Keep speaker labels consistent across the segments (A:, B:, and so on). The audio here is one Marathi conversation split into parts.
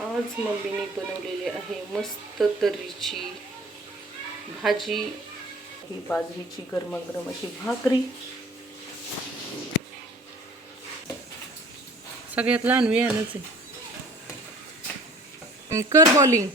A: आज मम्मीने बनवलेली आहे मस्त तऱ्हेची भाजी. ही बाजरीची गरमागरम अशी भाकरी. सगळ्यात लहान विहानच आहे. कर बॉलिंग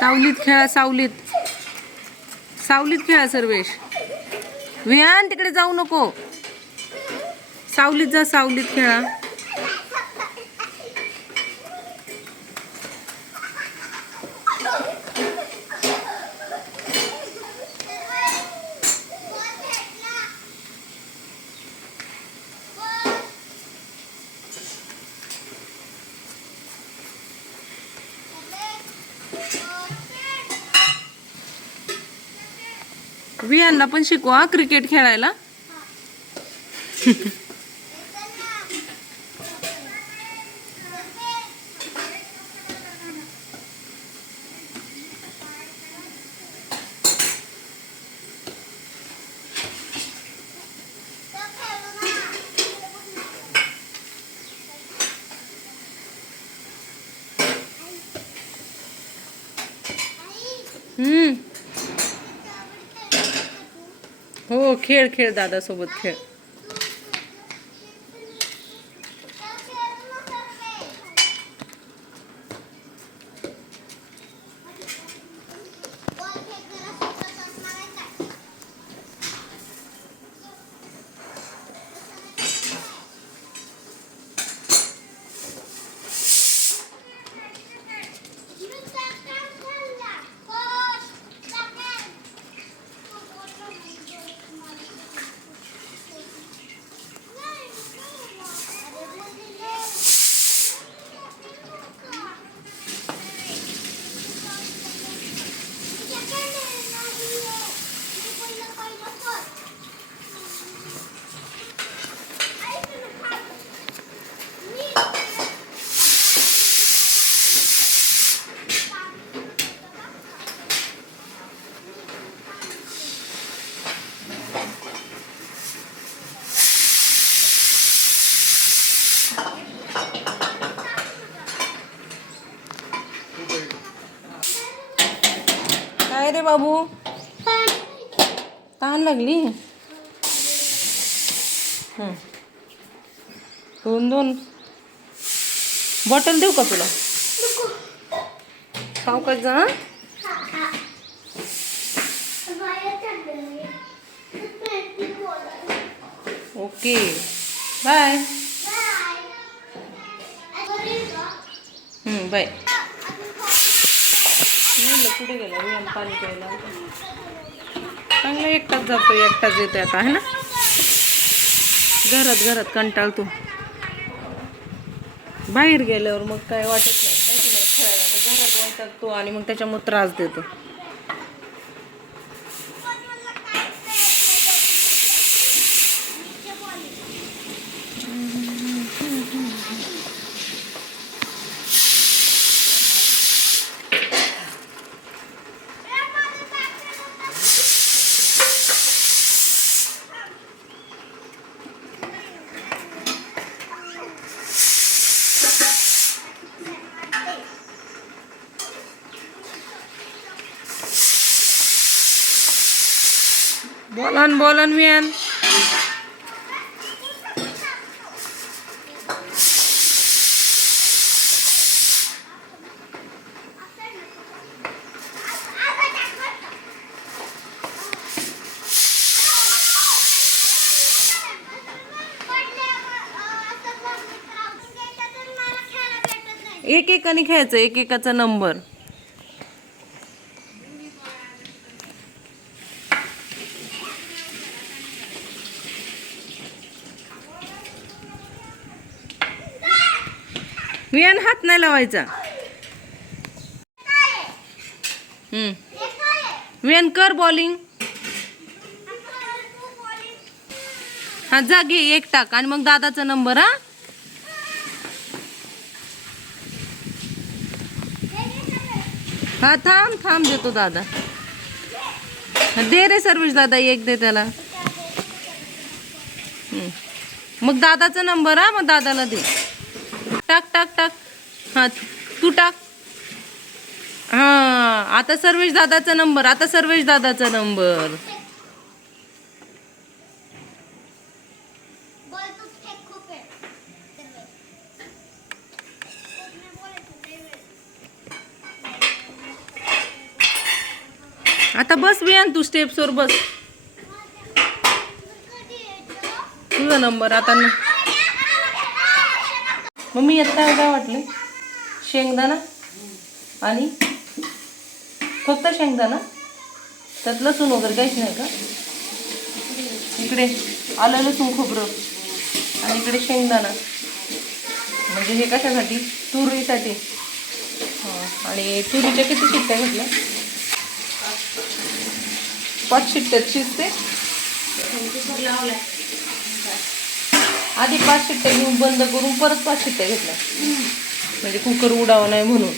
A: सावलीत खेळा सावलीत. सावलीत खेळा सर्वेश. विहान तिकडे जाऊ नको. सावलीत जा सावलीत खेळा. विहानला पण शिकवा क्रिकेट खेळायला. हम्म हो खेळ खेळ दादासोबत खेळ. बाबू? तहान लागली. दोन दोन. बॉटल देऊ का तुला? सावकाश जा? ओके. बाय. बाय. म्हणलं कुठे गेला? विहान पाणी प्यायला चांगला एकटाच जातो एकटाच येतो आता है ना? घरात घरात कंटाळतो बाहेर गेल्यावर मग काय वाटत नाही खेळायला घरात घरात वैतागतो आणि मग त्याच्यामुळे त्रास देतो. बोलन बोलन विहान एक एकाने खेळायचं एक एकाचा नंबर
B: वियान हात नाही लावायचा. हम्म. वियान कर बॉलिंग हा जा घे एक टाक. आणि मग दादाचा नंबर हा. हा थांब थांब देतो दादा. दे रे सर्विस दादा एक दे त्याला. मग दादाचा नंबर हा मग दादाला दे. टाक टाक टाक. हा तू टाक. हा आता सर्वेश दादाचा नंबर आता सर्वेश दादाचा नंबर. आता बस बियान तू स्टेप्सवर बस. तुझा नंबर आता मग मम्मी येत काय वाटले? शेंगदाणा आणि फक्त शेंगदाणा? त्यात लसूण वगैरे काहीच नाही का? इकडे आलं लसूण खोबरं आणि इकडे शेंगदाणा. म्हणजे हे कशासाठी? तुरीसाठी. हो, आणि तुरीच्या किती शिट्ट्या घेतल्या? पाच शिट्ट्यात शिजते आधी पाच शिट्ट्या घेऊन बंद करून परत पाच शिट्ट्या घेतल्या. म्हणजे कुकर उडावं नाही म्हणून.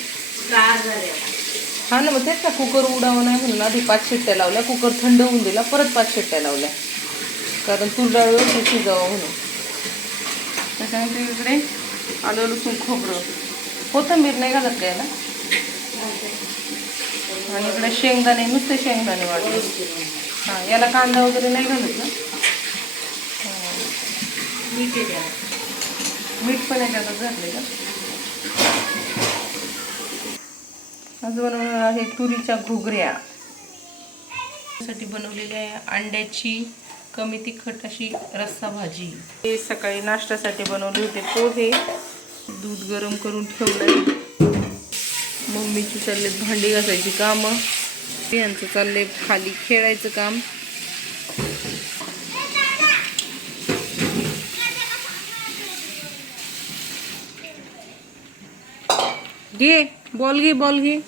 B: हा ना मग तेच ना कुकर उडावं नाही म्हणून आधी पाच शिट्ट्या लावल्या कुकर थंड होऊन दिला परत पाच शिट्ट्या लावल्या. कारण तूर डाळ व्यवस्थित शिजावं म्हणून. त्याच्यानंतर इकडे? आलं लसूण खोबरं. कोथंबीर नाही घालत का याला? आणि इकडे शेंगदाणे नुसते शेंगदाणे वाटले. हां याला कांदा वगैरे नाही घालत ना? मीठ पण याच्यातच घातले का? अजून बनवणार आहे तुरीच्या घुगऱ्या. साठी बनवलेली आहे अंड्याची कमी तिखट अशी रस्सा भाजी. हे सकाळी नाश्त्यासाठी बनवले होते. पोहे दूध गरम करून ठेवलंय. मम्मीची चाललेत भांडी घासायची कामं. यांचं चाललंय खाली खेळायचं काम. घे बॉल घे बॉल घे.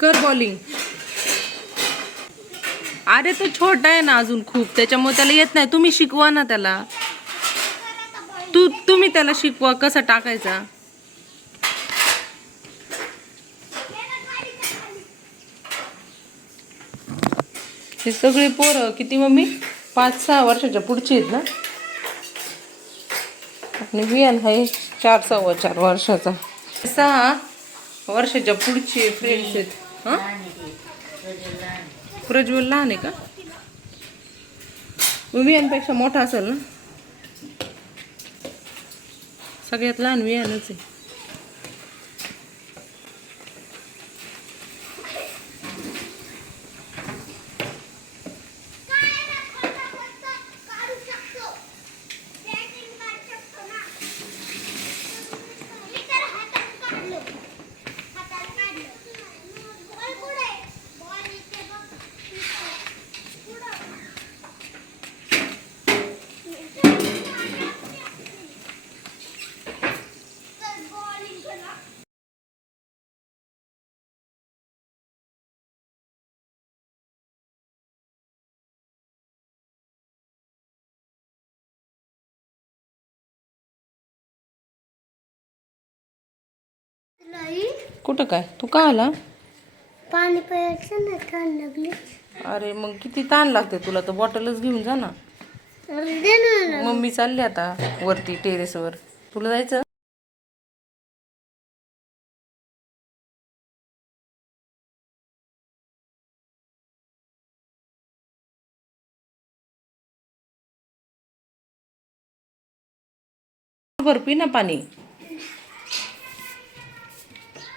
B: कर बॉलिंग अरे तो छोटा आहे ना अजून खूप त्याच्यामुळे त्याला येत नाही. तुम्ही शिकवा ना त्याला. तू तुम्ही त्याला शिकवा कसा टाकायचा? हे सगळे पोरं किती मम्मी? पाच सहा वर्षाच्या पुढची आहेत ना? आणि वियन आहे चार सव्वा चार वर्षाचा. सहा वर्षाच्या पुढची फ्रेंड्स आहेत हां? प्रज्वल लहान आहे का? वियनपेक्षा मोठा असेल ना? सगळ्यात लहान वियानच आहे. कुठं काय? तू का आला?
A: पाणी प्यायचं ना तहान लागली.
B: अरे मग किती ताण लागते तुला? तर बॉटलच घेऊन जा ना.
A: अरे दे ना मला.
B: मम्मी चालली आता वरती टेरेसवर. तुला जायचं? भरपी ना पाणी.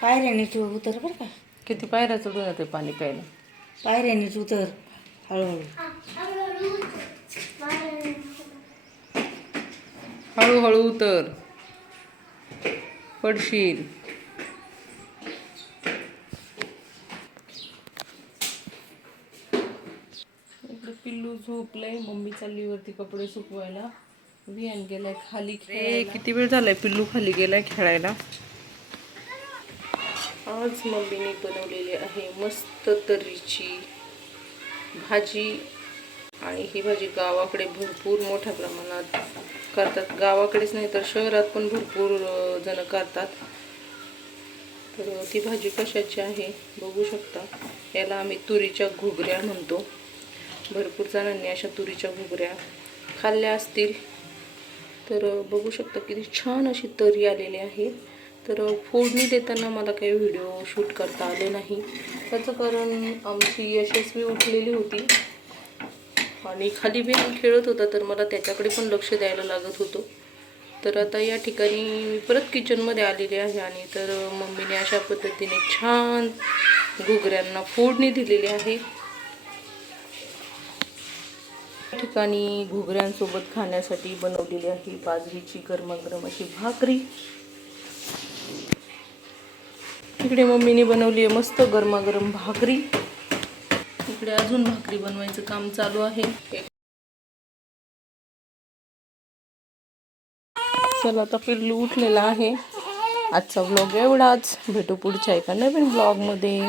C: पायऱ्यानेच उतर बरं का.
B: किती पायऱ्या चढून येते पाणी प्यायला?
C: पायऱ्यानेच उतर हळूहळू.
B: हळूहळू उतर. पडशील. इकडे पिल्लू झोपलंय मम्मी चालली वरती कपडे सुकवायला. विहान गेलाय खाली रे किती वेळ झालाय पिल्लू खाली गेलाय खेळायला? आज मम्मीने बनवलेली आहे मस्त तर्रीची भाजी. आणि ही भाजी गावाकडे भरपूर मोठ्या प्रमाणात करतात. गावाकडेच नाही तर शहरात पण भरपूर जण करतात. तर ती भाजी कशाची आहे बघू शकता. याला आम्ही तुरीच्या घुगऱ्या म्हणतो. भरपूर जणांनी अशा तुरीच्या घुगऱ्या खाल्ल्या असतील. तर बघू शकता किती छान अशी तरी आलेली आहे. तर फोडणी देताना मला काही व्हिडिओ शूट करता आले नाही. त्याचं कारण आमची यशस्वी उठलेली होती. आणि खाली बिहान खेळत होता तर मला त्याच्याकडे पण लक्ष द्यायला लागत होतं. तर आता या ठिकाणी मी परत किचनमध्ये आलेली आहे आणि तर मम्मीने अशा पद्धतीने छान घुगऱ्यांना फोडणी दिलेली आहे. या ठिकाणी घुगऱ्यांसोबत खाण्यासाठी बनवलेली आहे बाजरीची गरमागरम अशी भाकरी. इकडे मम्मीने बनवली आहे मस्त गरमागरम भाकरी. इकडे अजून भाकरी बनवायचं काम चालू आहे. चला आता पिल्लू उठलेला आहे. आजचा व्लॉग एवढाच. भेटू पुढच्या एका नवीन ब्लॉगमध्ये